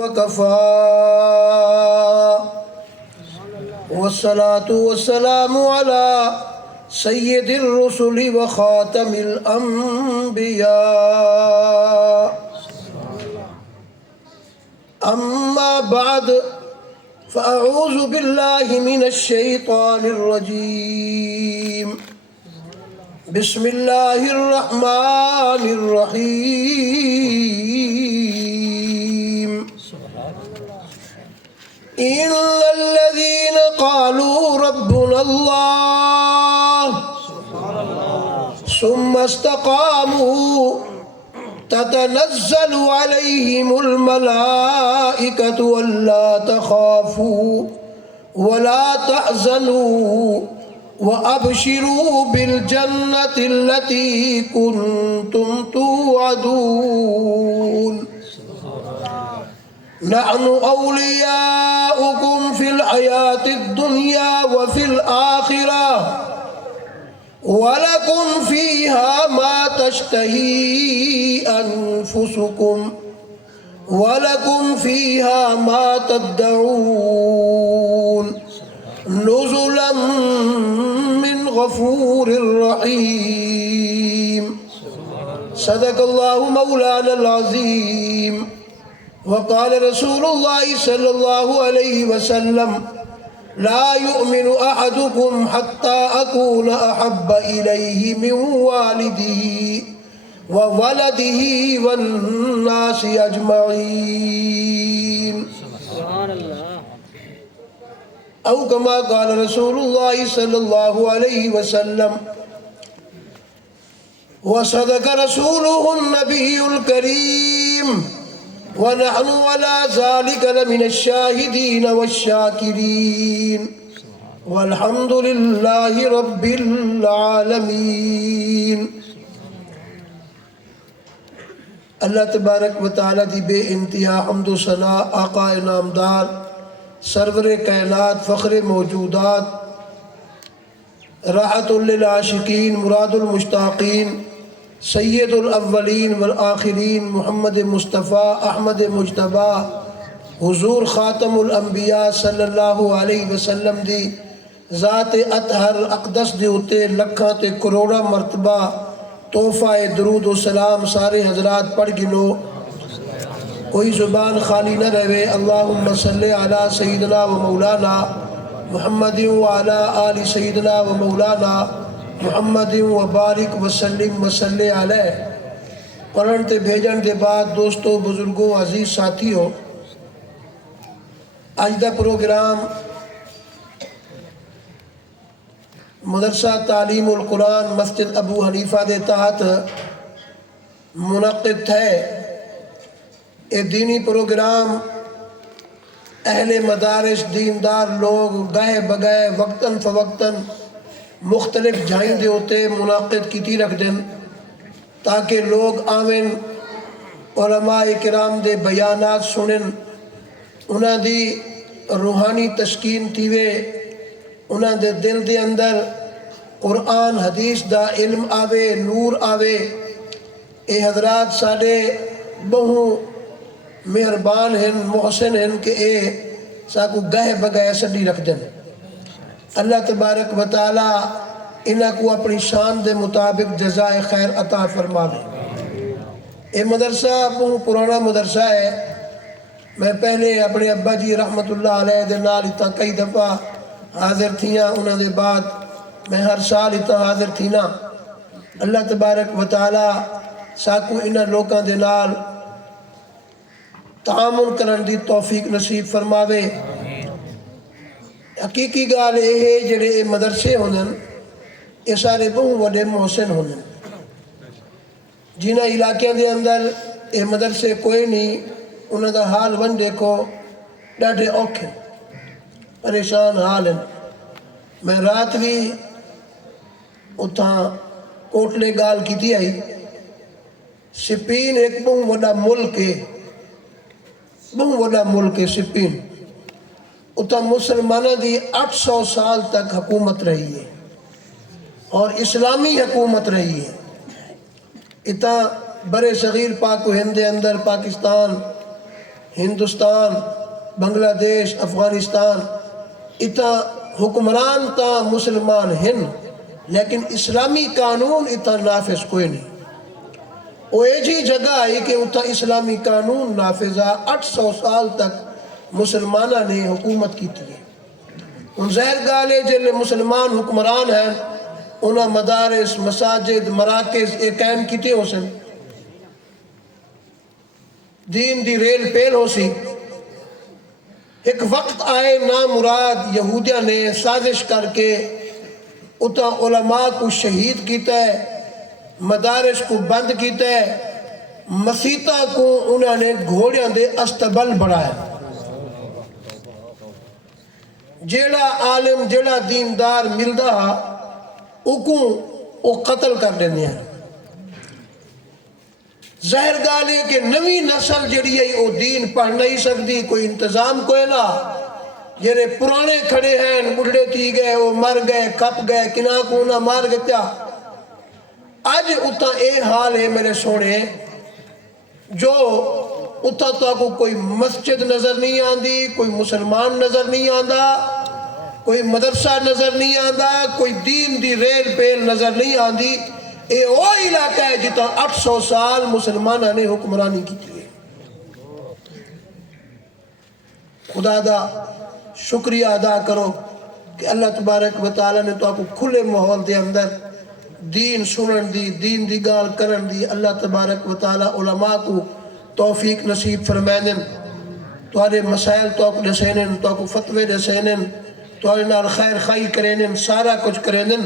وكفى والصلاة والسلام على سيد الرسل وخاتم الأنبياء أما بعد فأعوذ بالله من الشيطان الرجيم بسم الله الرحمن الرحيم إن الذين قالوا ربنا الله ثم استقاموا تتنزل عليهم الملائكة ألا تخافوا ولا تحزنوا وأبشروا بالجنة التي كنتم توعدون نحن أولياؤكم في الحياة الدنيا وفي الآخرة وَلَكُمْ فِيهَا مَا تَشْتَهِي أَنفُسُكُمْ وَلَكُمْ فِيهَا مَا تَدَّعُونَ نُزُلًا مِّنْ غَفُورٍ رَّحِيمٍ صدق الله مولانا العظيم وقال رسول الله صلى الله عليه وسلم لا يؤمن أحدكم حتى أكون أحب إليه من والده وولده والناس أجمعين أو كما قال رسول الله صلى الله عليه وسلم وصدق رسوله النبي الكريم ونحن على ذلك لمن الشاهدين والشاكرين والحمد لله رب العالمين اللہ تبارک و تعالیٰ دی بے انتہا حمد و ثنا آقا نامدار سرور کائنات فخر موجودات راحت للعاشقین مراد المشتاقین سید الاولین والآخرین محمد مصطفیٰ احمد مجتبیٰ حضور خاتم الانبیاء صلی اللہ علیہ وسلم دی ذات اطہر اقدس دی اتے لکھاں تے کروڑا مرتبہ تحفہ درود و سلام سارے حضرات پڑھ گنو کوئی زبان خالی نہ رہے اللہم صلی علی سیدنا و مولانا محمد وعلی آل سیدنا و مولانا محمد وبارک وسلم وصلی علیہ پڑھن تے بھیجن دے بعد دوستو بزرگوں عزیز ساتھیوں آج دا پروگرام مدرسہ تعلیم القرآن مسجد ابو حنیفہ دے تحت منعقد ہے یہ دینی پروگرام اہل مدارس دیندار لوگ گاہے بگائے وقتاً فوقتاً مختلف جائیں دے ہوتے منعقد کیتی رکھ دیں تاکہ لوگ آویں علماء کرام دے بیانات سنن انہاں دی روحانی تسکین تیوے انہاں دے دل دے اندر قرآن حدیث دا علم آوے نور آوے اے حضرات سارے بہوں مہربان ہیں محسن ہیں کہ اے ساکو گاہے بگائے سڈی رکھ دیں اللہ تبارک و تعالی انہاں کو اپنی شان دے مطابق جزائے خیر عطا فرما دے یہ مدرسہ بہت پرانا مدرسہ ہے میں پہلے اپنے ابا جی رحمت اللہ علیہ دے نال اتنا کئی دفعہ حاضر تھیاں انہاں دے بعد میں ہر سال اتنا حاضر تھینا اللہ تبارک و تعالی ساکو انہاں لوکاں دے نال تعامل کرن دی توفیق نصیب فرماوے حقیقی گال یہ جڑے مدرسے ہوندن یہ سارے بہت وڈے محسن ہوندن جنہاں علاقیاں دے اندر یہ مدرسے کوئی نہیں انہاں دا حال ون دیکھو ڈاڈے اوکھے پریشان حال ہیں میں رات بھی اتھاں کوٹلے گال کی تھی آئی سپین ایک بہت وڈا ملک ہے سپین اتھا مسلمانہ دی 800 سال تک حکومت رہی ہے اور اسلامی حکومت رہی ہے اتھا برے صغیر پاک و ہند اندر پاکستان ہندوستان، بنگلہ دیش، افغانستان اتا حکمران تا مسلمان ہن، لیکن اسلامی قانون اتا نافذ کوئی نہیں۔ وہ ایجی جگہ آئی کہ اتا اسلامی قانون نافذہ 800 سال تک مسلمانہ نے حکومت کی تھی۔ ان ظاہر گالے جلے مسلمان حکمران ہیں انہاں مدارس، مساجد، مراکز ایک قائم کیتے ہو سن، دین دی ریل پیل ہو سی۔ ایک وقت آئے نامراد یہودیہ نے سازش کر کے اتا علماء کو شہید کیتا ہے، مدارس کو بند کیتا ہے، مسیطہ کو انہوں نے گھوڑیاں دے استبل بڑھایا۔ جیڑا عالم جیڑا دیندار ملدا اکوں او قتل کر دینے ہیں۔ ظاہر گال ہے کہ نوی نسل جڑی ہے او دین پڑھ نہیں سکتی، کوئی انتظام کوئی نہ، جڑے پرانے کھڑے ہیں بڑھڑے تھی گئے وہ مر گئے کپ گئے کنا کو نہ مار گیا۔ آج اتا اے حال ہے میرے سونے جو اتا تو کو کوئی مسجد نظر نہیں آندی، کوئی مسلمان نظر نہیں آندا، کوئی مدرسہ نظر نہیں آندا، کوئی دین دی ریل پیل نظر نہیں آندی۔ اے وہ علاقہ ہے جتا 800 سال مسلمانہ نے حکمرانی کی تھی۔ خدا دا شکریہ ادا کرو کہ اللہ تبارک و تعالی نے تو آپ کو کھلے ماحول دے اندر دین سنن دی، دین دی گال کرن دی۔ اللہ تبارک و تعالی علماء کو توفیق نصیب فرمائنن، توارے مسائل تو آپ دسینن، تو آپ کو فتوے دسینن، توارے نال خیر خائی کرینن، سارا کچھ کرینن۔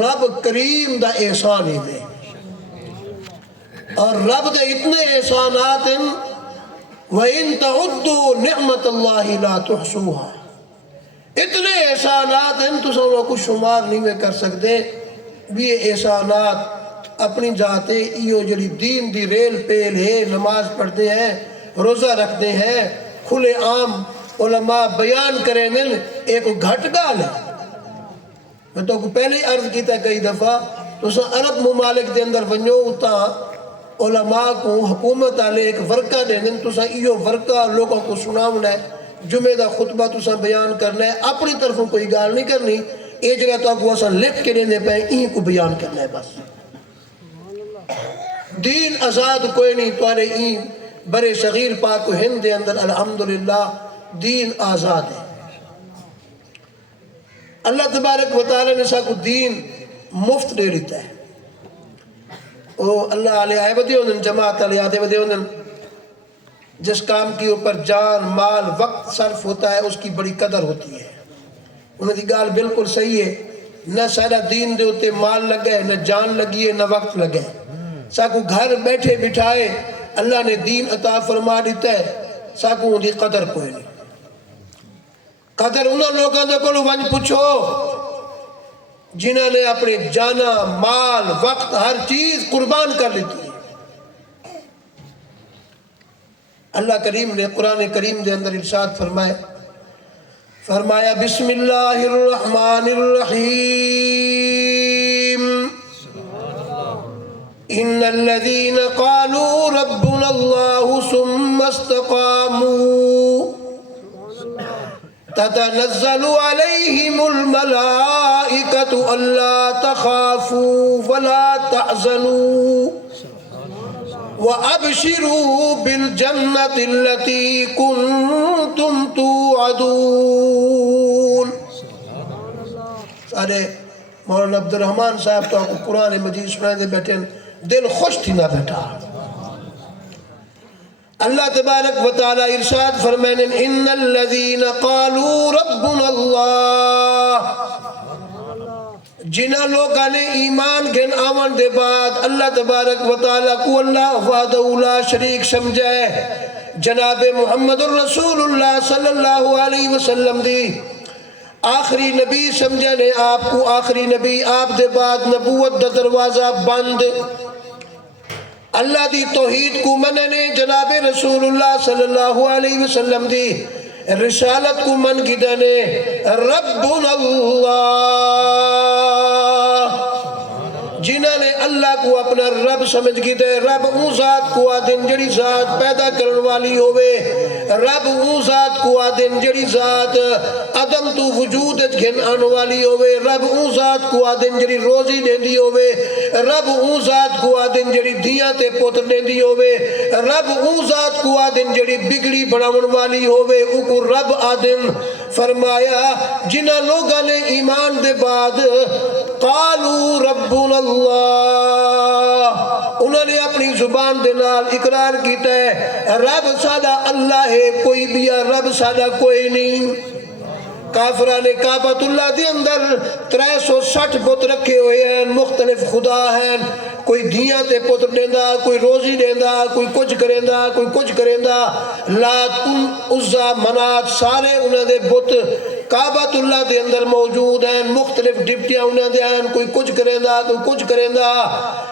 رب کریم دا احسان ہی دے، اور رب دے اتنے احسانات ہیں وَإِن تَعُدُّوا نِعْمَةَ اللَّهِ لَا تُحْصُوهَا، اتنے احسانات ہیں تو سب کو شمار نہیں میں کر سکتے۔ بھی یہ احسانات اپنی جاتے ایو جڑی دین دی ریل پیل ہے، نماز پڑھتے ہیں، روزہ رکھتے ہیں، کھلے عام علماء بیان کریں دن، ایک گھٹ گال ہے۔ میں تو پہلے ہی عرض کیتا کئی دفعہ تو سا عرب ممالک دے اندر ونجو اتا علماء کو حکومت آلے ایک ورقہ دے دن تو سا ایو ورقہ لوگوں کو سناؤنا ہے، جمعہ دا خطبہ تو سا بیان کرنا ہے، اپنی طرفوں کوئی گال نہیں کرنی، ایک جگہ تو کو سا لکھ کے دینے پہ این کو بیان کرنا ہے بس۔ دین آزاد کوئی نہیں، توارے این برے صغیر پاک و ہند دے اندر الحمدللہ دین آزاد ہے۔ اللہ تبارک و تعالی نے سا کو دین مفت دے لیتا ہے۔ اللہ علیہ آئے بدے ہوندن، جماعت علیہ آدھے بدے ہوندن، جس کام کی اوپر جان مال وقت صرف ہوتا ہے اس کی بڑی قدر ہوتی ہے۔ انہوں نے گال بالکل صحیح ہے، نہ سارا دین دے ہوتے مال لگے، نہ جان لگی ہے، نہ وقت لگے۔ سا کو گھر بیٹھے بٹھائے اللہ نے دین عطا فرما دیتا ہے، سا کو ان کی قدر کوئی نہیں۔ قدر انہوں لوگوں نے کو ونج پوچھو جنہوں نے اپنے جانا مال وقت ہر چیز قربان کر لیتی ہے۔ اللہ کریم نے قرآن کریم دے اندر ارشاد فرمایا بسم اللہ الرحمن الرحیم ان الذین قالوا ربنا اللہ ثم استقاموا تتنزل عليهم الملائكة ألا تخافوا ولا تحزنوا وأبشروا بالجنة التي كنتم توعدون۔ سارے مولانا عبد الرحمن صاحب تو آپ کو قرآن مجید سنائے دے بیٹھے دل خوش تھی نہ بیٹھا۔ اللہ تبارک و تعالی ارشاد فرمائیں ان الذین قالوا ربنا اللہ، جنہ لوگاں نے ایمان گھن آمن دے بعد اللہ تبارک و تعالی کو اللہ وحدہ لا شریک سمجھے، جناب محمد الرسول اللہ صلی اللہ علیہ وسلم دی آخری نبی سمجھے نے، آپ کو آخری نبی، آپ دے بعد نبوت دا دروازہ بند، اللہ دی توحید کو مننے، جناب رسول اللہ صلی اللہ علیہ وسلم دی رسالت کو من کی دنے، ربنا اللہ، جنہوں نے اللہ کو اپنا رب سمجھ گیتے رب اون ذات کو آدن جڑی ذات پیدا کرن والی ہوئے رب اون ذات کو آدن جڑی ذات عدم تو وجود گھن آن والی ہوئے رب اون ذات کو آدن جڑی روزی دیندی ہوئے رب اون ذات کو آدن جڑی دیاں تے پوتر دیندی ہوئے رب اون ذات کو آدن جڑی بگڑی بڑھاون والی ہوئے او کو رب آدن فرمایا جنہ لوگاں نے ایمان دے بعد قالوا ربنا اللہ انہوں نے اپنی زبان دے نال اقرار کیتا ہے رب سادہ اللہ ہے کوئی بھی رب سادہ کوئی نہیں کافران کعبۃ اللہ دے اندر 360 بت رکھے ہوئے ہیں مختلف خدا ہیں کوئی دیاں تے پتر دیندہ کوئی روزی دیندہ کوئی کچھ کریندہ کوئی کچھ کریندہ لات عزا منات سارے انہوں دے بت کعبۃ اللہ دے اندر موجود ہیں مختلف ڈپٹیاں انہوں دے ہیں کوئی کچھ کریندہ کوئی کچھ کریندہ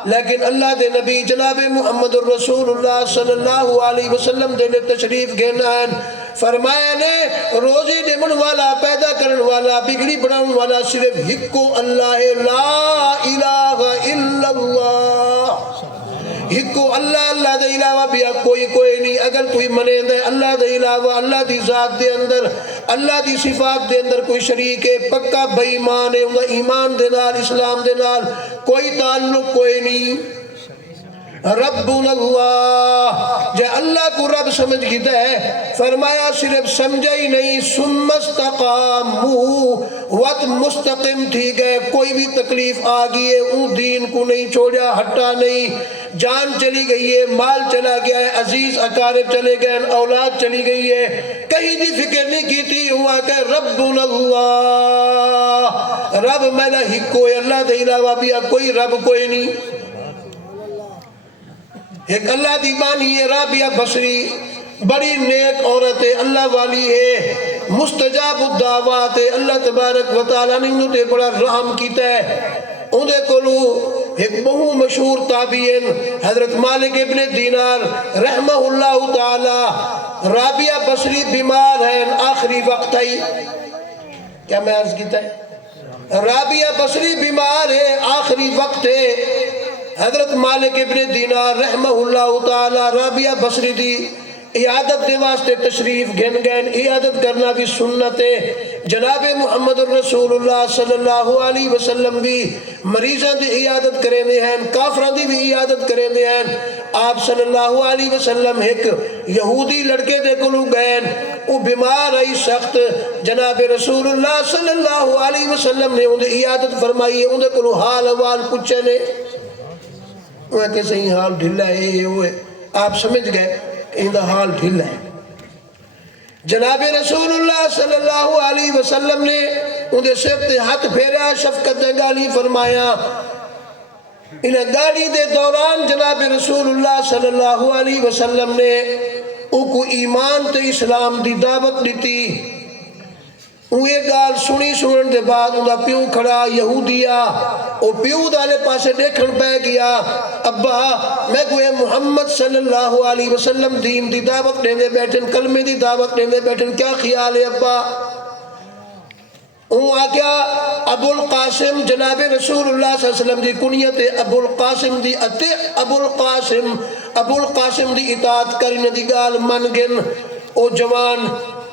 لیکن اللہ دے نبی جناب محمد الرسول اللہ صلی اللہ علیہ وسلم دے نے تشریف گھینا ہے فرمایا نے روزی دیمن والا پیدا کرن والا بگڑی بناؤن والا صرف ہکو اللہ ہے لا الہ الا اللہ ہکو اللہ اللہ دے علاوہ بھی کوئی نہیں اگر کوئی منے دے اللہ دے علاوہ اللہ دی ذات دے اندر اللہ دی صفات دے اندر کوئی شریک ہے پکا بے ایمان ہے انہا ایمان دے نال اسلام دے نال کوئی تعلق کوئی نہیں ربنا اللہ جے اللہ کو رب سمجھ گیتا ہے فرمایا صرف سمجھا ہی نہیں ثم استقاموا وقت مستقم تھی گئے کوئی بھی تکلیف آگئی ہے اون دین کو نہیں چھوڑیا ہٹا نہیں جان چلی گئی ہے مال چلا گیا ہے عزیز اقارب چلے گئے اولاد چلی گئی ہے کہیں بھی فکر نہیں کی تھی ہوا کہ ربنا اللہ رب میرا ہکو ہے اللہ دے علاوہ بھی کوئی رب کوئی نہیں ایک اللہ دی بانی ہے رابعہ بصری بڑی نیک عورت ہے اللہ والی ہے مستجاب الدعوات ہے اللہ تبارک و تعالیٰ نے انہوں نے بڑا رحم کیتا ہے اندھے کلو ایک بہو مشہور تابعین حضرت مالک ابن دینار رحمہ اللہ تعالیٰ رابعہ بصری بیمار ہیں آخری وقت آئی کیا میں عرض کیتا ہے رابعہ بصری بیمار ہے آخری وقت ہے حضرت مالک ابن دینار رحمہ اللہ تعالی رابعہ بصری دی عیادت دے واسطے تشریف گھن گئن عیادت کرنا بھی سنت ہے جناب محمد الرسول اللہ صلی اللہ علیہ وسلم بھی مریضان دی عیادت کریں دے ہیں کافران دی بھی عیادت کریں دے ہیں آپ صلی اللہ علیہ وسلم ایک یہودی لڑکے دے کلو گئن وہ بیمار آئی سخت جناب رسول اللہ صلی اللہ علیہ وسلم نے انہیں عیادت فرمائی ہے انہیں کلو حال احوال پوچھے نے وہ کہ صحیح حال ڈھلا ہے وہ آپ سمجھ گئے کہ ان دا حال ڈھلا ہے جناب رسول اللہ صلی اللہ علیہ وسلم نے انہیں سب تے ہاتھ پھیرا شفقت دے گالی فرمایا انہیں گالی دے دوران جناب رسول اللہ صلی اللہ علیہ وسلم نے ان کو ایمان تے اسلام دی دعوت دیتی وہ یہ گال سنی سنن دے بعد انہا پیو کھڑا یہودیہ وہ پیو دالے پاسے دیکھن پہ گیا ابا میں کوئی محمد صلی اللہ علیہ وسلم دین دی دعوت دینے بیٹھن کلمے دی دعوت دینے بیٹھن کیا خیال ہے ابا وہ آگیا ابو القاسم جناب رسول اللہ صلی اللہ علیہ وسلم دی کنیت ابو القاسم دی اتے ابو القاسم دی اطاعت کرنے دی گال من گن او جوان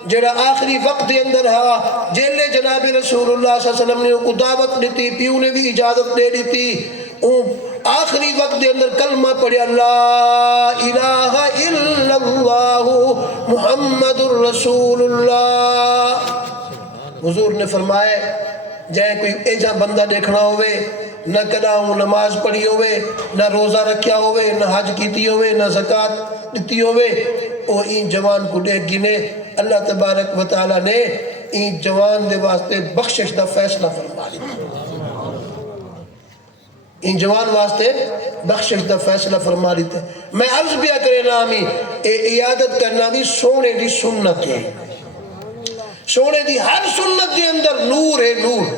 جڑا آخری وقت دے اندر ہے جیلے جناب رسول اللہ صلی اللہ علیہ وسلم نے کو دعوت دیتی پیو نے بھی اجازت دے دیتی آخری وقت دے اندر کلمہ پڑھے لا الہ الا اللہ محمد الرسول اللہ حضور نے فرمائے جائے کوئی ایجا بندہ دیکھنا ہوئے نہ کدا نماز پڑھی ہوئے نہ روزہ رکھیا ہوئے نہ حج کیتی ہوئے نہ زکاة دیتی ہوئے اور این جوان کو دیکھ گنے اللہ تبارک و تعالیٰ نے این جوان دے واسطے بخشش دا فیصلہ فرما لی ان جوان واسطے بخشش دا فیصلہ فرما لی تھے میں عرض بھی کرے نامی عیادت کرنا بھی سونے دی سنت ہے سونے دی ہر سنت دے اندر نور ہے نور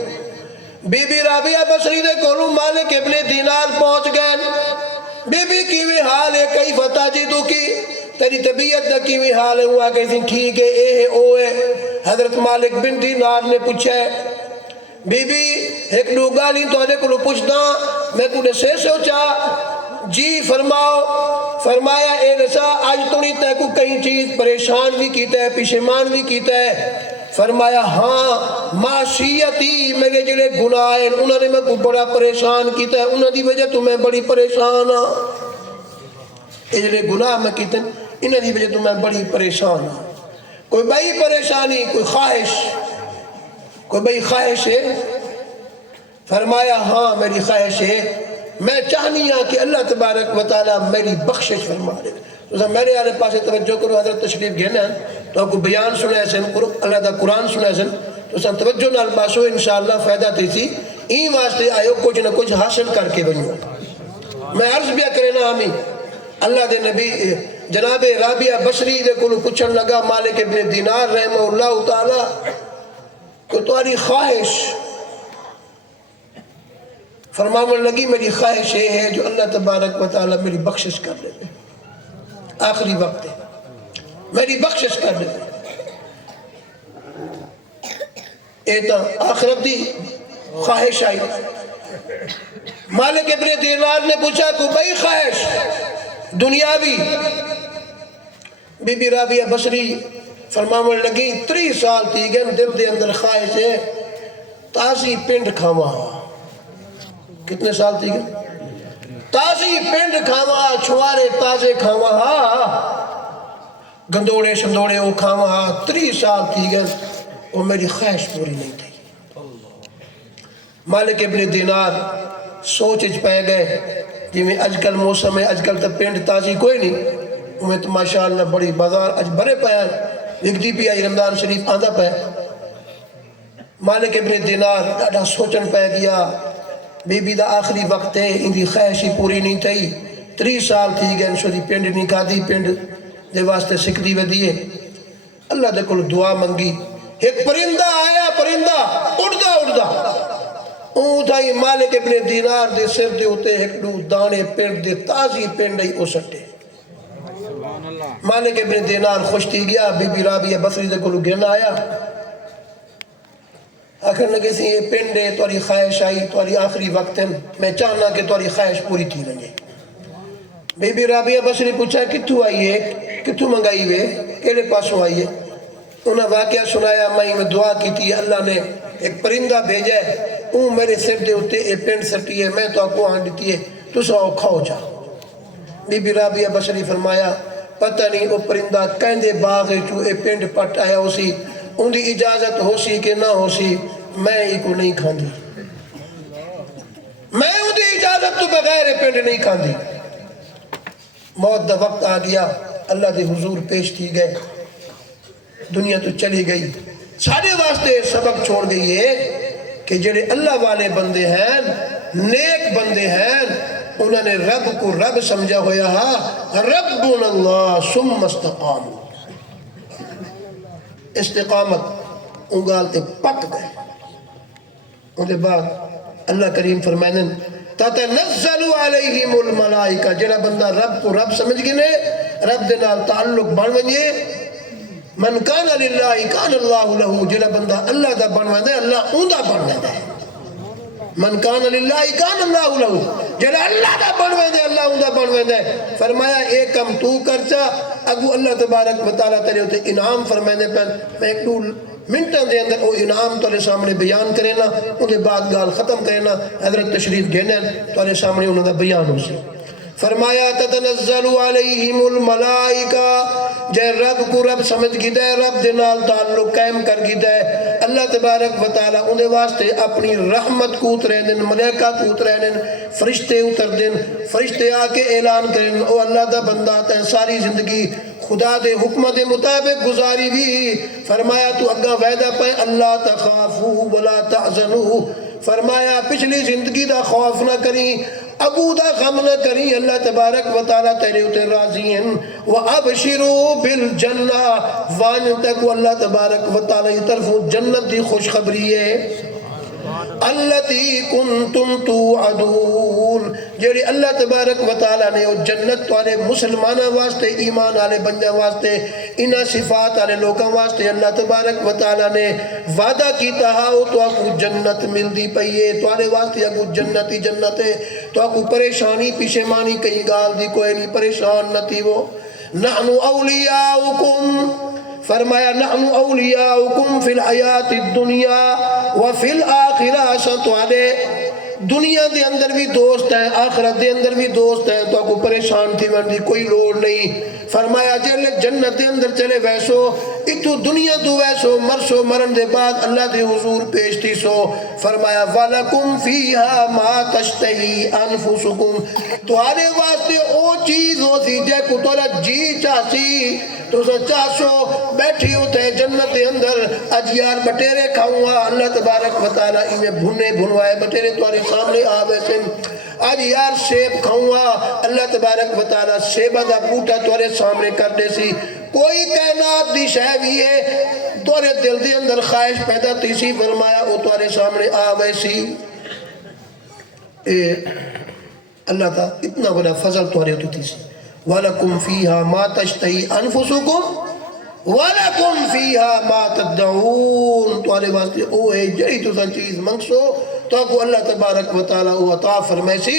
بی بی رابعہ بصری دے کولو مالک ابن دینار پہنچ گئے بی بی کیویں حال ہے کئی فتح جی تو کی تیری طبیعت دا کیویں حال ہے ہوا کہتے ہیں ٹھیک ہے اے ہے او ہے حضرت مالک بن دینار نے پوچھا ہے بی بی ایک لوگالی تو آنے کو پوچھنا میں کو سے سوچا جی فرماؤ. فرمایا اے دسا آج تو نہیں تے کو کہیں چیز پریشان بھی کیتا ہے پشیمان بھی کیتا ہے؟ فرمایا ہاں معصیتی میرے جڑے گناہ ہیں انہوں نے میں کو بڑا پریشان کیتا ہے, انہوں دی وجہ تو میں بڑی پریشان ہاں. یہ جڑے گناہ میں کیتے ہیں انہوں دی وجہ تو میں بڑی پریشان ہاں. کوئی بئی پریشانی, کوئی خواہش, کوئی بئی خواہش ہے؟ فرمایا ہاں میری خواہش ہے, میں چاہنی ہاں کہ اللہ تبارک و تعالیٰ میری بخشش فرما دے. تو میرے آنے پاسے توجہ کرو, حضرت تشریف گھنے ہیں تو آپ کو بیان سنے سن, اللہ دا قرآن سنے سن, تو سن توجہ نال باسو انشاءاللہ فائدہ تی سی. این واسطے آئیو کچھ نہ کچھ حاصل کر کے بنیو. میں عرض بیا کرنا ہمیں اللہ دے نبی جناب رابعہ بصری دے کلو پچھن لگا مالک ابن دینار رحمہ اللہ تعالیٰ کہ تمہاری خواہش, فرمانے لگی میری خواہش یہ ہے جو اللہ تبارک و تعالیٰ میری بخشش کر دے, آخری وقت ہے میری بخشش کر دے. اے تا آخرت دی خواہش آئی. مالک ابن دینار نے پوچھا کہ بھئی خواہش دنیاوی؟ بی بی رابعہ بصری فرمانے لگی 3 سال تھی گئے دل دے اندر خواہش ہے تازی پنڈ کھاوا. کتنے سال تھی گئے؟ تازی پنڈ کھاوا, چھوارے تازے کھاوا, گندوڑے شندوڑے وہ کھاوا. 3 سال تھی گئے وہ میری خواہش پوری نہیں تھی. مالک ابن دینار سوچ پہ گئے جی میں اج کل موسم ہے, اج کل تو پنڈ تازی کوئی نہیں, میں تو ماشاءاللہ بڑی بازار اج بھرے پایا وکتی پی آئی رمضان شریف آندھا پہ. مالک ابن دینار ڈاڑا سوچن پہ گیا بی بی دا آخری وقت ہے, ان دی خواہشی پوری نہیں تھی. 3 سال تھی گئے شو دی پنڈ نہیں کھا دی, پنڈ دے واسطے سکھ دی ودیے. اللہ دے کل دعا منگی, ایک پرندہ آیا, پرندہ اڑدا اڑدا اون تھائی مالک ابن دینار دے سر دے ہوتے ایک دو دانے پنڈ دے تازی پنڈ ہی اسٹے. مالک ابن دینار خوش تھی گیا, بی بی رابعہ بصری دے کلو گھن آیا, آخر لگے سی یہ پنڈ ہے تواری خواہش آئی, تواری آخری وقت ہے, میں چاہنا کہ تواری خواہش پوری تھی رہے. بی بی رابعہ بصری پوچھا کتھو آئی ہے, کتھو منگائی ہوئے, کیلے پاسوں آئی ہے؟ انہاں واقعہ سنایا, میں دعا کی تھی اللہ نے ایک پرندہ بھیجا ہے, اون میرے سر دے ہوتے اے پنڈ سٹی ہے, میں تو آپ کو آن دیتی ہے, تو ساؤ کھاؤ جا. بی بی رابعہ بصری فرمایا پتہ نہیں وہ پرندہ کہندے باغ چو اے پنڈ پٹ آیا ہو سی, ان دی اجازت ہو سی کہ نہ ہو سی, میں ہی کو نہیں کھاندی, میں ان دی اجازت تو بغیر پنڈ نہیں کھاندی. موت دا وقت آ گیا, اللہ دے حضور پیش تھی گئے, دنیا تو چلی گئی. سارے واسطے سبق چھوڑ گئی ہے کہ جڑے اللہ والے بندے ہیں, نیک بندے ہیں, انہوں نے رب کو رب سمجھا ہویا ہے, ربنا اللہ ثم استقام, استقامت انگالتے پک گئے. ان کے بعد اللہ کریم فرمائیں تتنزل علیہم الملائکہ, جڑا بندہ رب کو رب سمجھ گئے, رب دے نال تعلق بن ونجے, من کان للہ کان اللہ لہو, جڑا بندہ اللہ دا بن وندے اللہ اون دا بن وندے. من کان للہ کان اللہ لہو, جڑا اللہ دا بن وندے اللہ اون دا بن وندے. فرمایا ایک کم تو کرچا, اگو اللہ تبارک و تعالیٰ تیرے ہوتے انعام فرمائنے پہ, میں ایک دو منٹوں دے اندر وہ انعام تولے سامنے بیان کرینا, ان کے بعد گال ختم کرینا, حضرت تشریف گھنے تولے سامنے انہوں دا بیان ہو سی. فرمایا تتنزل علیہم الملائکہ, جے رب کو رب سمجھ گی دے, رب دے نال تعلق قائم کر گی دے, اللہ تبارک و تعالیٰ ان دے واسطے اپنی رحمت کو اترے دن, ملائکہ کو اترے دن, فرشتے اتر دن, فرشتے آکے اعلان کرن او اللہ دا بندہ تے ساری زندگی خدا دے حکم دے مطابق گزاری بھی. فرمایا تو اگا وعدہ پہ اللہ تخافو ولا تحزنو, فرمایا پچھلی زندگی دا خوف نہ کریں, ابو دا غم نہ کریں, اللہ تبارک و تعالیٰ تیرے ہوتے راضی ہیں. وَأَبْشِرُوا بِالْجَنَّةِ, وان تک اللہ تبارک و تعالیٰ کی طرف جنت دی خوشخبری ہے. التی کنتم توعدون، جیڑی اللہ تبارک و تعالیٰ نے وہ جنت والے مسلمانہ واسطے، ایمان والے بندے واسطے، انہاں صفات والے لوگوں واسطے اللہ تبارک و تعالیٰ نے وعدہ کیتا ہاں تو آپ کو جنت مل دی پئیے، تو آنے واسطے آپ کو جنت ہی جنت ہے، تو آپ کو پریشانی پیشمانی کئی گال دی کوئی نہیں، پریشان نہ تھی وہ۔ نحن اولیاؤکم، فرمایا نحن اولیاؤکم فی الحیات الدنیا وفی الآخرہ، سنت والے دنیا دے اندر بھی دوست ہیں، آخرت دے اندر بھی دوست ہیں، تو آپ کو پریشان تھی ورنی کوئی لوڑ نہیں۔ فرمایا جلے جنت دے اندر چلے ویسو، اتو دنیا دو ویسو، مرسو مرن دے بعد اللہ دے حضور پیش تھی سو۔ فرمایا وَلَكُمْ فِيهَا مَا تَشْتَهِي أَنفُسُكُمْ، تو آنے واسطے او چیز ہو سی جے کو تولا جی چاہسی تو چاہسو بیٹھی ہوتے جنت دے اندر، اج یار بٹیرے کھاؤں گا، اللہ تبارک و تعالیٰ انہیں بھنے بھنوائے بٹیرے تمہارے سامنے آوے سن، آج یار سیب کھاؤں گا، اللہ تبارک و تعالیٰ سیبہ دا بوٹا تمہارے سامنے کر دے سی، کوئی کائنات دی شہوی ہے تمہارے دل دے اندر خواہش پیدا تیسی، فرمایا وہ تمہارے سامنے آوے سی۔ اللہ کا اتنا بڑا فضل تمہارے تو تیسی، وَلَكُمْ فِيهَا مَا تَشْتَهِي أَنفُسُكُمْ وَلَكُمْ فِيهَا مَا تَدَّعُونَ، تمہارے واسطے او ہے جڑی تو سن چیز منگسو تو آپ کو اللہ تبارک و تعالیٰ او عطا فرمائے سی۔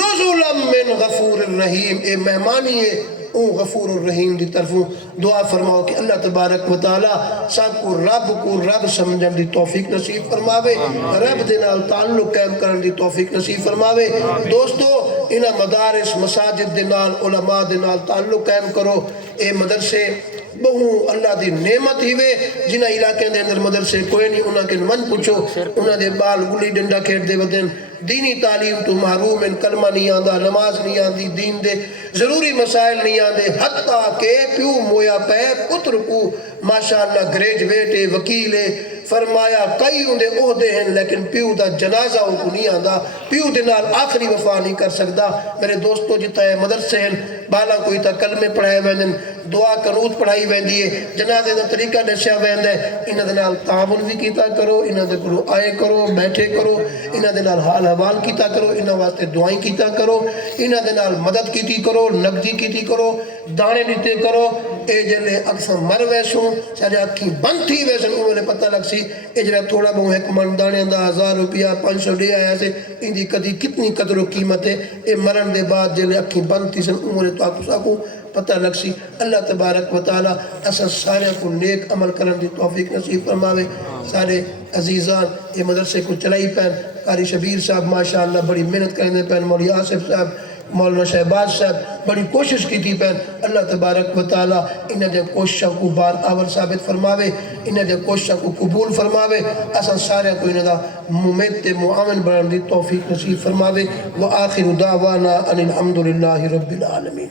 نُزُلًا مِّن غَفُورِ الرَّحِيمِ، اے مہمانی ہے او غفور الرحیم دی طرفوں، دعا فرماؤ کہ اللہ تبارک و تعالیٰ سب کو رب سمجھن دی توفیق نصیب فرماوے، رب دے نال تعلق قائم کرن دی توفیق نصیب فرماوے۔ دوستو انہاں مدارس مساجد دے نال علماء دے نال تعلق قائم کرو، اے مدرسے بہو اللہ دی نعمت ہی وے، جنہ علاقے دے اندر مدرسے کوئی نہیں، انہاں کے من پوچھو، انہاں دے بال گلی ڈنڈا کھیٹ دے ودن، دینی تعلیم تو محروم ان، کلمہ نہیں آندہ، نماز نہیں آندی، دین دے ضروری مسائل نہیں آندے، حتیٰ کہ پیو مویا پہ پتر کو ماشاءاللہ گریجویٹ وکیل ہے، فرمایا کئی اندے عہدے ہیں لیکن پیو دا جنازہ ان کو نہیں آندہ، پیو دے نال آخری وفا نہیں کر سکتا۔ میرے دوستو جتا ہے مدرسے ہیں، بالا کوئی تا کلمے پڑھائے ویندن، دعا قنوت پڑھائی ویندی ہے، جنازے دا طریقہ نشہ ویند ہے، انہ دے نال تعاون بھی کیتا کرو، انہ دے کرو آئے کرو بیٹھے کرو، انہ دے نال حال حوال کیتا کرو، انہ واسطے دعائیں کیتا کرو، انہ دے نال مدد کیتی کرو، نقدی کیتی کرو، دانے دیتے کرو۔ اے جلے اکثر مر ویسوں سارے اکھیں بند تھی ویسن انہوں پتہ لگ سی، اے جلے تھوڑا بہو ایک من دانے اندہ 1000 روپیہ 500 دے آیا سے، ان دی کدی کتنی قدر و قیمت ہے، اے مرن دے بعد جلے اکھیں بند تھی سن انہوں تو آپ کو پتہ لگ سی۔ اللہ تبارک و تعالیٰ اساں سارے کو نیک عمل کرن دی توفیق نصیب فرماوے۔ سارے عزیزان یہ مدرسے کو چلائی پہن، قاری شبیر صاحب ماشاءاللہ بڑی محنت کرنے پہن، مولی آصف صاحب، مولانا شہباز صاحب بڑی کوشش کی تھی پہن، اللہ تبارک و تعالیٰ انہیں دے کوششوں کو بار آور ثابت فرماوے، انہیں دے کوششوں کو قبول فرماوے، اساں سارے کو انہیں دا ممت معاون بنان دی توفیق نصیب فرماوے۔ وآخر دعوانا ان الحمدللہ رب العالمین۔